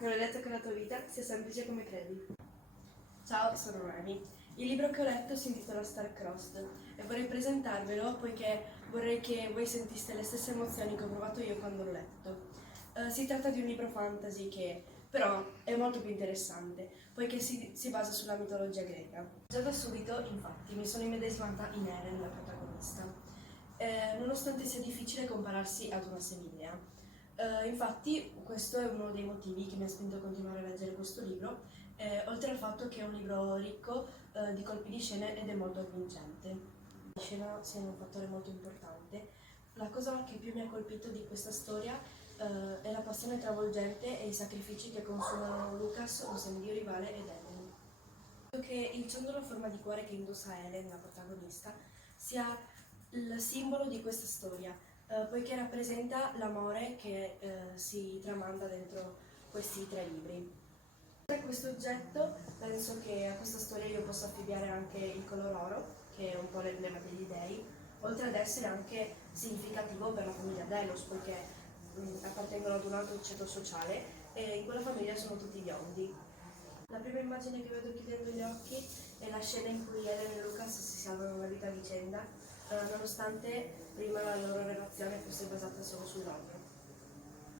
Non è detto che la tua vita sia semplice come credi. Ciao, sono Remy. Il libro che ho letto si intitola Star-Crossed e vorrei presentarvelo poiché vorrei che voi sentiste le stesse emozioni che ho provato io quando l'ho letto. Si tratta di un libro fantasy che però è molto più interessante poiché si basa sulla mitologia greca. Già da subito, infatti, mi sono immedesimata in Eren, la protagonista, nonostante sia difficile compararsi ad una semidea. Infatti, questo è uno dei motivi che mi ha spinto a continuare a leggere questo libro, oltre al fatto che è un libro ricco di colpi di scena ed è molto avvincente. La scena siano un fattore molto importante. La cosa che più mi ha colpito di questa storia è la passione travolgente e i sacrifici che consumano Lucas, un semidio rivale, ed Eren. Credo che il ciondolo a forma di cuore che indossa Eren, la protagonista, sia il simbolo di questa storia, poiché rappresenta l'amore che si tramanda dentro questi tre libri. Oltre a questo oggetto, penso che a questa storia io possa affibbiare anche il color oro, che è un po' l'emblema degli dei, oltre ad essere anche significativo per la famiglia Delos, poiché appartengono ad un altro ceto sociale e in quella famiglia sono tutti biondi. La prima immagine che vedo chiudendo gli occhi è la scena in cui Ellen e Lucas si salvano la vita a vicenda, nonostante prima la loro relazione fosse basata solo sull'odio.